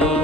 you.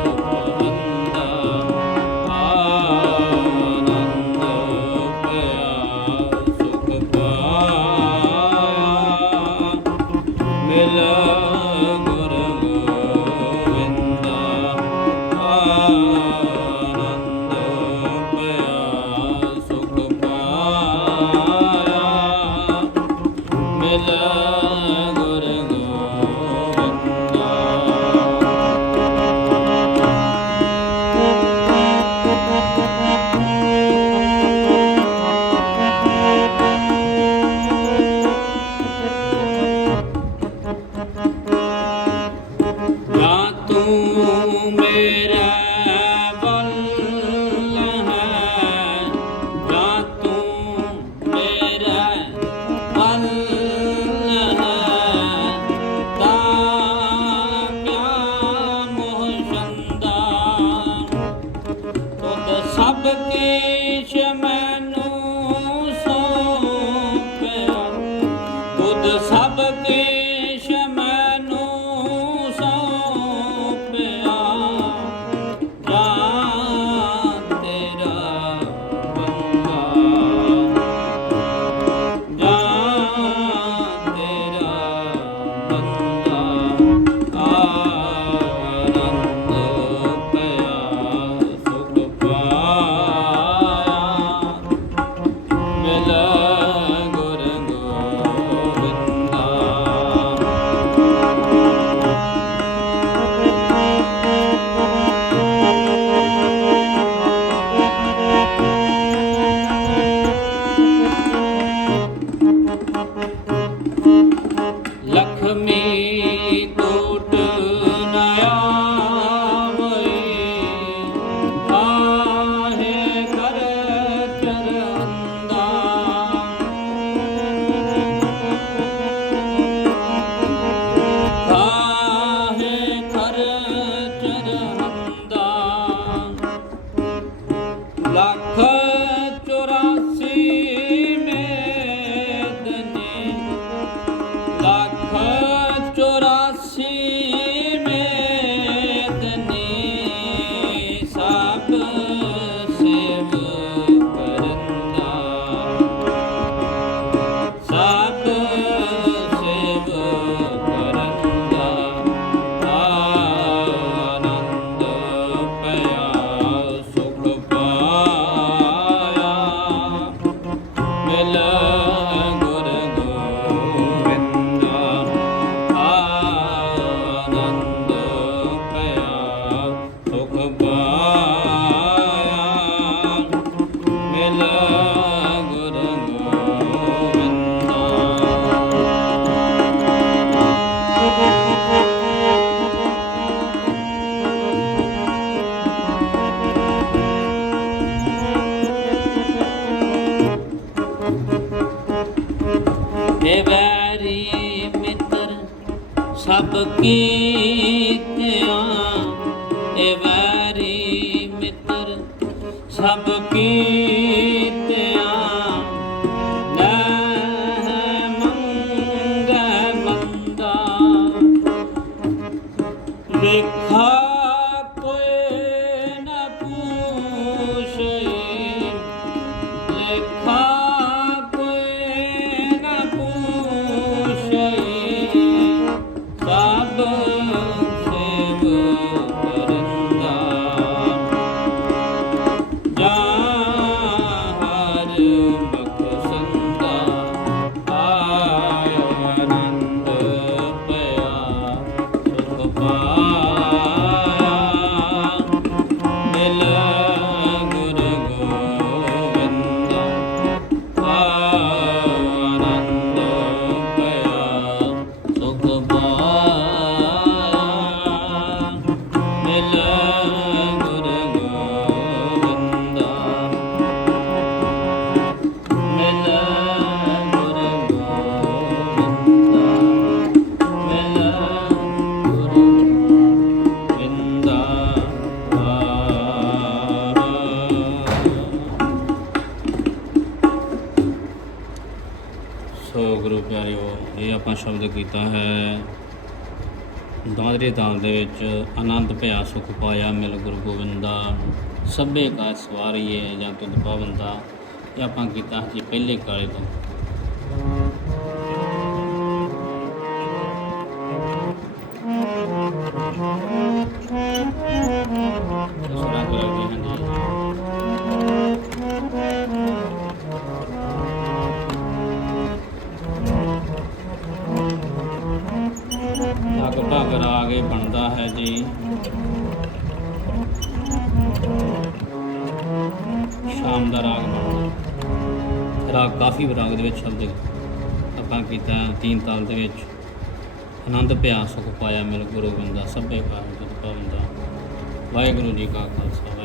me. ਸਭ ਕੀਤਿਆਂ ਏ to ਕੀਤਾ ਹੈ। ਦਾਦਰੇ ਤਾਲ ਦੇ ਵਿੱਚ ਆਨੰਦ ਭਇਆ ਸੁਖ ਪਾਇਆ ਮਿਲ ਗੁਰੂ ਗੋਬਿੰਦਾ। ਸਭੇ ਕਾ ਸਵਾਰੀਏ ਜਾਂ ਤੁਧ ਪਵੰਦਾ। ਇਹ ਆਪਾਂ ਕੀਤਾ ਜੀ ਪਹਿਲੇ ਕਾਲੇ ਤੋਂ। ਭਗ ਰਾਗ ਬਣਦਾ ਹੈ ਜੀ। ਸ਼ਾਮ ਦਾ ਰਾਗ ਬਣਦਾ ਰਾਗ ਕਾਫੀ ਰਾਗ ਦੇ ਵਿੱਚ ਸ਼ਬਦ ਆਪਾਂ ਕੀਤਾ ਤੀਨ ਤਾਲ ਦੇ ਵਿੱਚ। ਆਨੰਦ ਪਿਆ ਸੁਖ ਪਾਇਆ ਮਿਲ ਗੁਰੂ ਗੋਬਿੰਦਾ ਸਭੇ ਕਾਰਨ ਤੁਧ ਪਵੰਦਾ ਵਾਹਿਗੁਰੂ ਜੀ ਕਾ ਖਾਲਸਾ